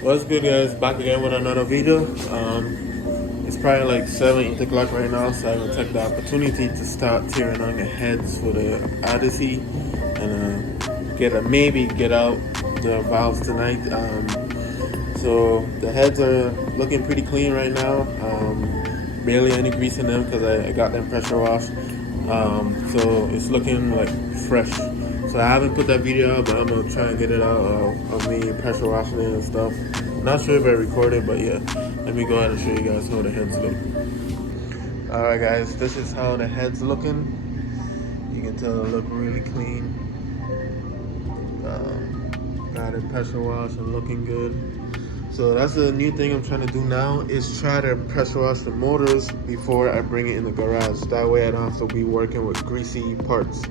What's good, guys? Back again with another video. It's probably like 8 o'clock right now, so I'm gonna take the opportunity to start tearing on the heads for the Odyssey and maybe get out the valves tonight. So the heads are looking pretty clean right now. Barely any grease in them because I got them pressure washed. So it's looking like fresh. So I haven't put that video out, but I'm gonna try and get it out of me pressure washing it and stuff. Not sure if I recorded, but yeah. Let me go ahead and show you guys how the heads look. Alright guys, this is how the head's looking. You can tell it look really clean. Got it pressure washed and looking good. So that's the new thing I'm trying to do now, is try to pressure wash the motors before I bring it in the garage. That way I don't have to be working with greasy parts.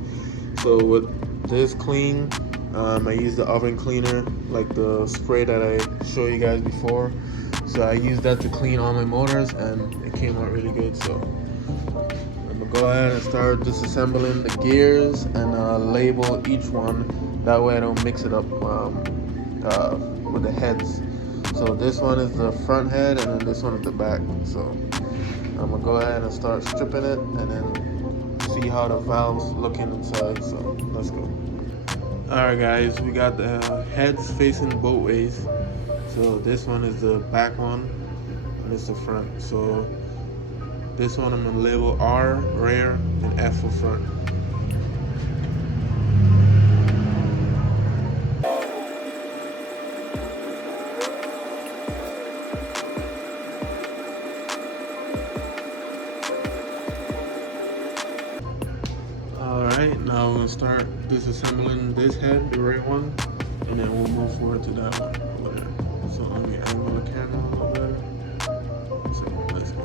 So with this clean, I use the oven cleaner, like the spray that I showed you guys before. So I used that to clean all my motors and it came out really good. So I'm gonna go ahead and start disassembling the gears and label each one. That way I don't mix it up with the heads. So this one is the front head and then this one is the back. So I'm gonna go ahead and start stripping it and then see how the valves looking inside. So let's go. Alright guys, we got the heads facing both ways. So this one is the back one and this is the front. So this one I'm gonna label R, rear, and F for front. Alright, now we're gonna start disassembling this head, the rear one, and then we'll move forward to that one over there. So let me angle the camera a little better. So let's go.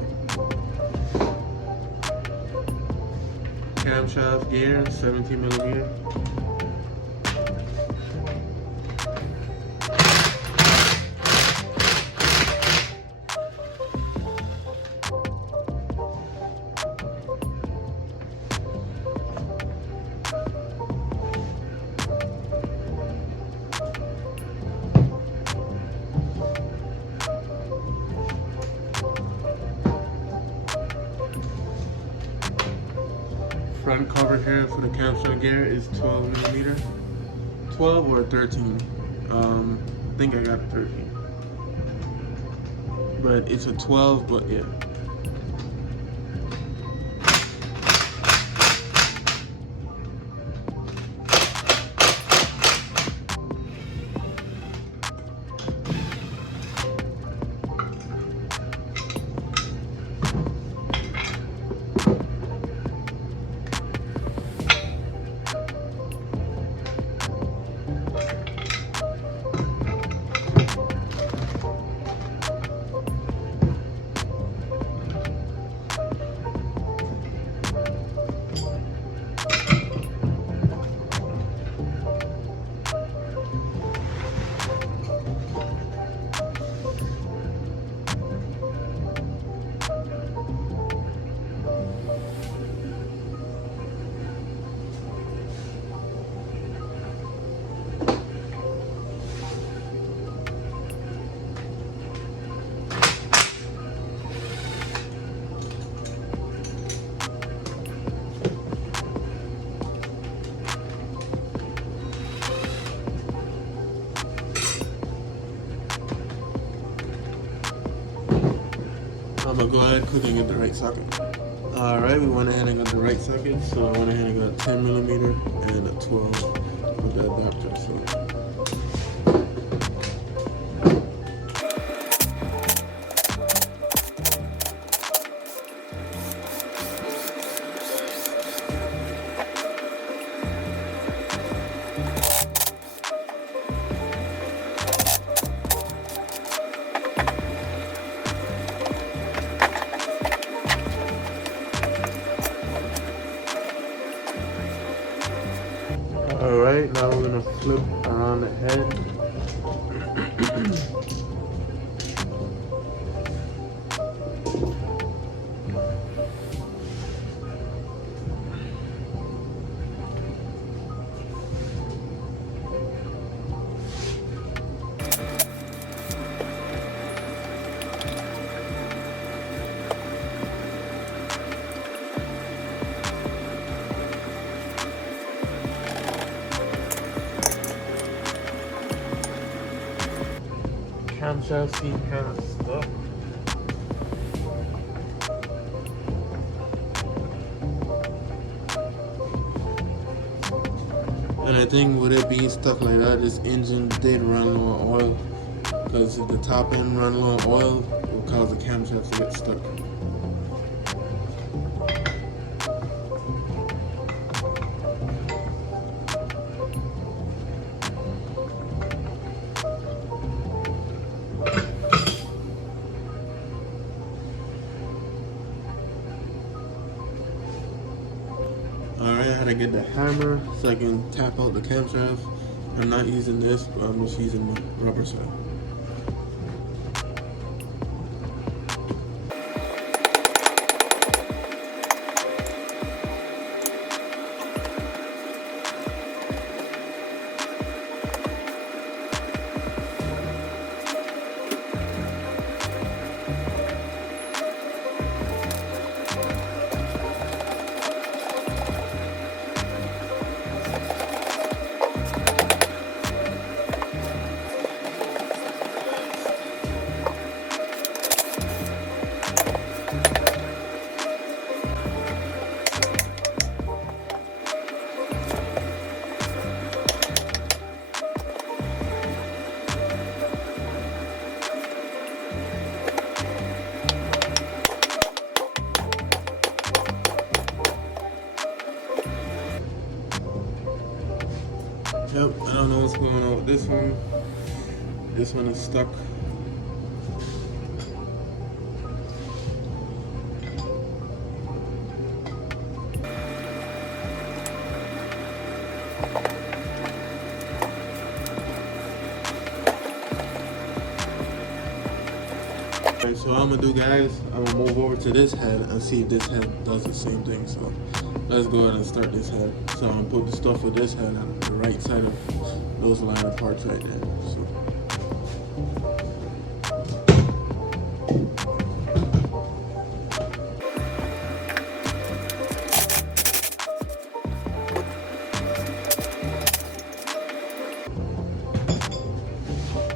Camshaft gear, 17mm. Front cover here for the camshaft gear is 12mm. 12 or 13. I think I got 13. But it's a 12, but yeah. I'm gonna go ahead and click and get the right socket. Alright, we went ahead and got the right socket, so I went ahead and got 10mm and a 12 with the adapter. So alright, now we're gonna flip around the head. camshaft seat kind of stuck. And I think with it being stuck like that, this engine did run low on oil. Because if the top end run low on oil, it will cause the camshaft to get stuck. Alright, I had to get the hammer so I can tap out the camshaft. I'm not using this, but I'm just using the rubber side. Yep, I don't know what's going on with this one. This one is stuck. Alright, so what I'm gonna do, guys, I'm gonna move over to this head and see if this head does the same thing. So let's go ahead and start this head. So I'm gonna put the stuff with this head on the right side of those line of parts right there. So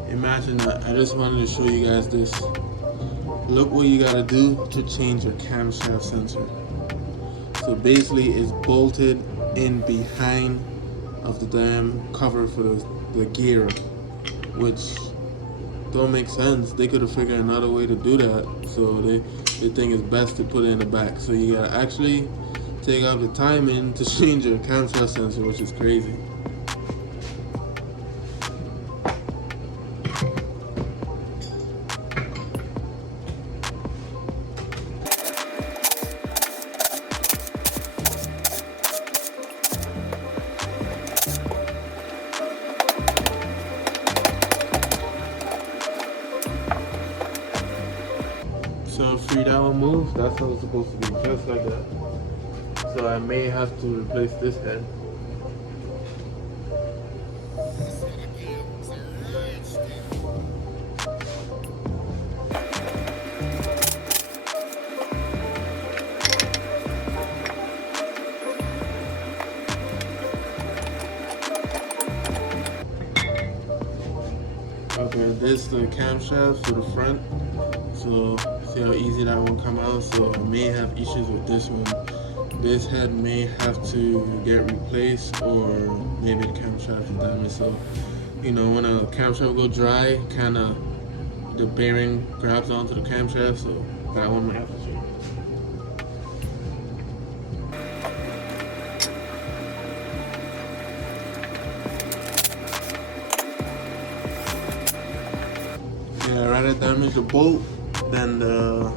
imagine that. I just wanted to show you guys this. Look what you gotta do to change your camshaft sensor. So basically it's bolted in behind of the damn cover for the gear, which don't make sense. They could have figured another way to do that, so they think it's best to put it in the back. So you gotta actually take out the timing to change your camshaft sensor, which is crazy. So free that one moves, that's how it's supposed to be, just like that. So I may have to replace this head. Okay, this is the camshaft for the front. So see how easy that one come out. So I may have issues with this one. This head may have to get replaced, or maybe the camshaft is damaged. So you know, when a camshaft go dry, kind of the bearing grabs onto the camshaft. So that one might have to change. Yeah, I'd rather damage the bolt than the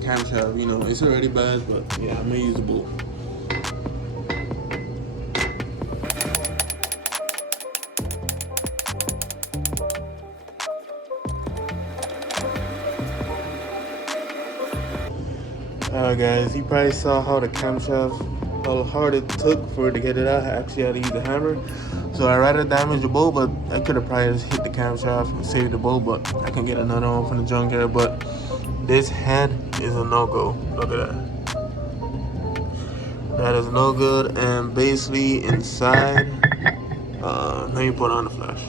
camshaft. You know, it's already bad, but yeah, I'm gonna use the bolt. Alright guys, you probably saw how the camshaft, how hard it took for it to get it out. I actually had to use the hammer. So I'd rather damage the bolt, but I could have probably just hit the camshaft and saved the bolt, but I can get another one from the junkyard. But this head is a no-go. Look at that. That is no good. And basically inside, let me put on the flash.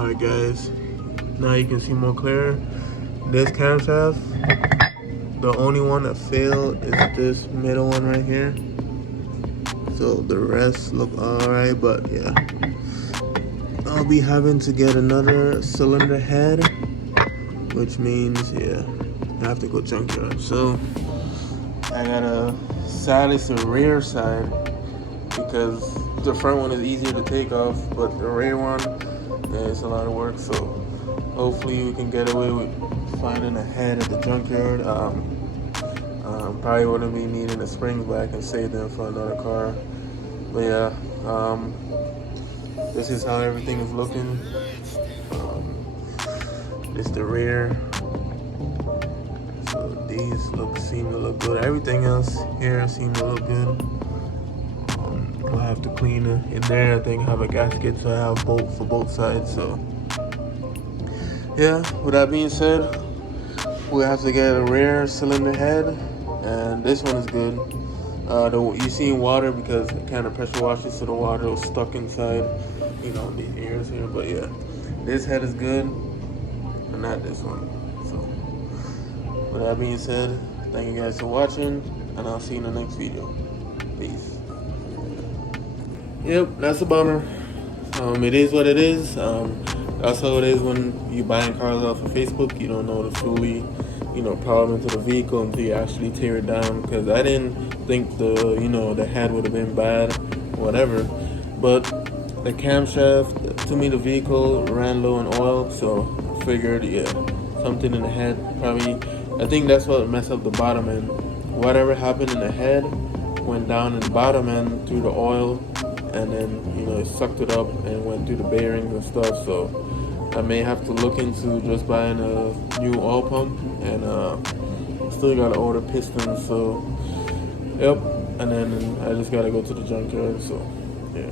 Alright guys, now you can see more clear. This camshaft, the only one that failed is this middle one right here. So the rest look alright, but yeah. I'll be having to get another cylinder head, which means, yeah, I have to go junkyard. So I gotta silence the rear side because the front one is easier to take off, but the rear one, yeah, it's a lot of work. So hopefully we can get away with finding a head at the junkyard. Probably wouldn't be needing the springs back and save them for another car. But yeah, this is how everything is looking. This is the rear. So these seem to look good. Everything else here seems to look good. I'll have to clean it in there. I think I have a gasket, so I have bolt for both sides. So yeah, with that being said, we have to get a rear cylinder head, and this one is good. You see water because it kind of pressure washes, so the water was stuck inside, you know, the ears here. But yeah, this head is good, and not this one. So with that being said, thank you guys for watching, and I'll see you in the next video. Peace. Yep, that's a bummer. It is what it is. That's how it is when you buying cars off of Facebook. You don't know the truly, you know, problem into the vehicle until you actually tear it down. Because I didn't think the head would have been bad, whatever. But the camshaft, to me, the vehicle ran low on oil, so I figured, yeah, something in the head probably. I think that's what messed up the bottom end. Whatever happened in the head went down in the bottom end through the oil, and then, you know, it sucked it up and went through the bearings and stuff. So I may have to look into just buying a new oil pump, and still gotta order pistons. So yep, and then I just gotta go to the junkyard. So yeah.